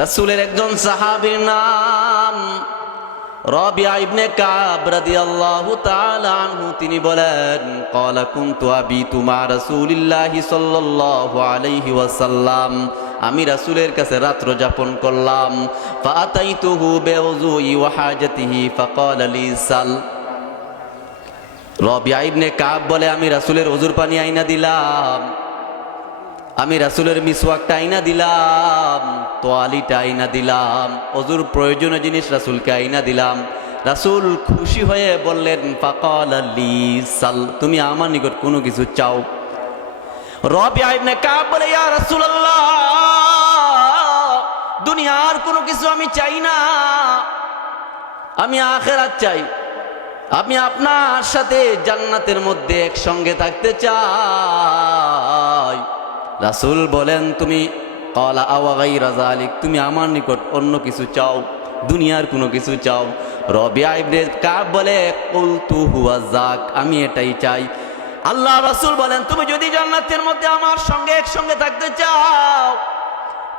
রাসূলের একজন সাহাবীর নাম রাবিয়া ইবনে কাব রাদিয়াল্লাহু তাআলা আনহু। তিনি বলেন, ক্বালা কুনতু আবিতু মা রাসূলিল্লাহি সাল্লাল্লাহু আলাইহি ওয়াসাল্লাম, আমি রাসূলের কাছে রাত্র যাপন করলাম। ফাআতাইতুহু বিউযুই ওয়া হাজাতিহি ফাকালা লি সাল। রাবিয়া ইবনে কাব বলে, আমি রাসূলের ওযুর পানি আইনা দিলাম, আমি রাসূলের মিসওয়াকটা আইনা দিলাম, তোয়ালিটা আইনা দিলাম, ওযুর প্রয়োজনীয় জিনিস রাসূলকে আইনা দিলাম। রাসূল খুশি হয়ে বললেন, ফাকালা লি সাল, তুমি আমার নিকট কোনো কিছু চাও। রাবিয়া ইবনে কাব বলে, ইয়া রাসূলুল্লাহ, দুনিয়ার কোনো কিছু আমি চাই না, আমি আখিরাত চাই। আমি আপনার সাথে জান্নাতের মধ্যে একসঙ্গে থাকতে চাই। রাসূল বলেন, তুমি ক্বালা আওয়া গায়রা যালিক, তুমি আমার নিকট অন্য কিছু চাও, দুনিয়ার কোনো কিছু চাও? রাবিয়া ইবনে কাব বলে, কুলতু হুয়া যাক, আমি এটাই চাই। আল্লাহ রাসূল বলেন, তুমি যদি জান্নাতের মধ্যে আমার সঙ্গে একসঙ্গে থাকতে চাও,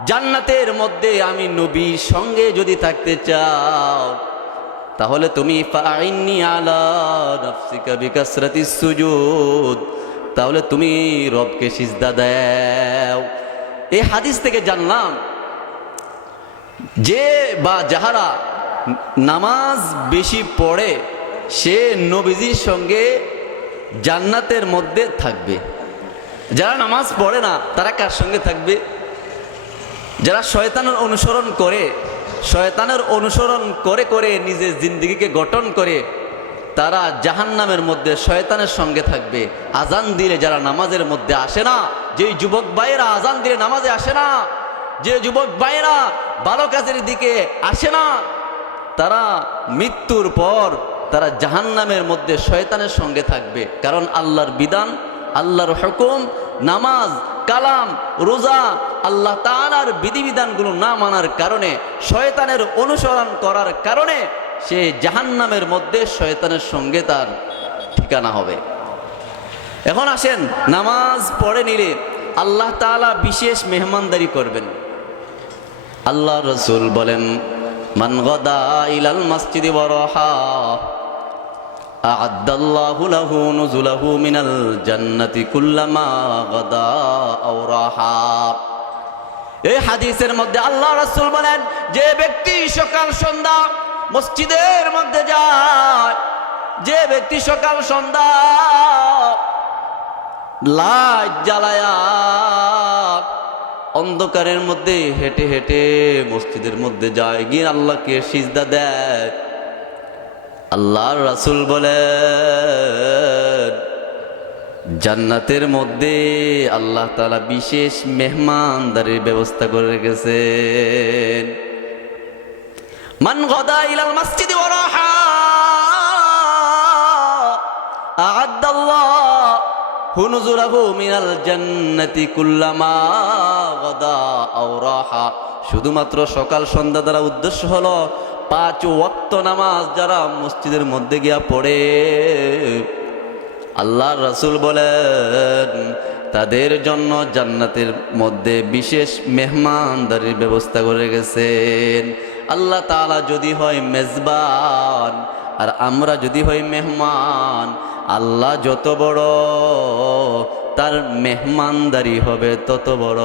জান্নাতের মধ্যে আমি নবীর সঙ্গে যদি থাকতে চাও, তাহলে তুমি ফাইন্নি আলা নাফসিকা বিকাসরাতিস সুজুদ, তাহলে তুমি রবকে সিজদা দাও। এই হাদিস থেকে জানলাম যে বা যাহারা নামাজ বেশি পড়ে সে নবীজির সঙ্গে জান্নাতের মধ্যে থাকবে। যারা নামাজ পড়ে না তারা কার সঙ্গে থাকবে? যারা শয়তানের অনুসরণ করে, শয়তানের অনুসরণ করে করে নিজের জিন্দেগিকে গঠন করে, তারা জাহান্নামের মধ্যে শয়তানের সঙ্গে থাকবে। আজান দিলে যারা নামাজের মধ্যে আসে না, যেই যুবক ভাইয়েরা আজান দিলে নামাজে আসে না, যে যুবক ভাইয়েরা ভালো কাজের দিকে আসে না, তারা মৃত্যুর পর তারা জাহান্নামের মধ্যে শয়তানের সঙ্গে থাকবে। কারণ আল্লাহর বিধান, আল্লাহর হুকুম, নামাজ, কালাম, রোজা, আল্লাহ তাআলার বিধিবিধানগুলো না মানার কারণে, শয়তানের অনুসরণ করার কারণে সে জাহান্নামের মধ্যে শয়তানের সঙ্গে তার ঠিকানা হবে। এখন আসেন, নামাজ পড়ে নিলে আল্লাহ তাআলা বিশেষ মেহমানদারি করবেন। আল্লাহ রাসূল বলেন, মান গাদা ইলাল মসজিদি ওয়া রাহা আ'আদ্দাল্লাহু লাহু নুজুলাহু মিনাল জান্নাতি কুল্লামা গাদা আও রাহা। এই হাদিসের মধ্যে আল্লাহ রাসূল বলেন, যে ব্যক্তি সকাল সন্ধ্যা মসজিদের মধ্যে যায়, যে ব্যক্তি সকাল সন্ধ্যা লাইট জ্বালায়া অন্ধকারের মধ্যে হেঁটে হেঁটে মসজিদের মধ্যে যায়, গিয়ে আল্লাহকে সিজদা দেয়, আল্লাহর রাসূল বলেন, জান্নাতের মধ্যে আল্লাহ তাআলা বিশেষ মেহমানদারির ব্যবস্থা করে রেখেছেন। মান গাদা ইলাল মসজিদি ওয়া রাহা আ'আদ্দাল্লাহু নুজুলাহু মিনাল জান্নাতি কুল্লামা গাদা আও রাহা। শুধুমাত্র সকাল সন্ধ্যা দ্বারা উদ্দেশ্য হলো 5 ওয়াক্ত নামাজ যারা মসজিদের মধ্যে গিয়া পড়ে, আল্লাহর রাসূল বলেন, তাদের জন্য জান্নাতের মধ্যে বিশেষ মেহমানদারির ব্যবস্থা করে গেছেন। আল্লাহ তাআলা যদি হয় মেজবান আর আমরা যদি হই মেহমান, আল্লাহ যত বড় তার মেহমানদারি হবে তত বড়।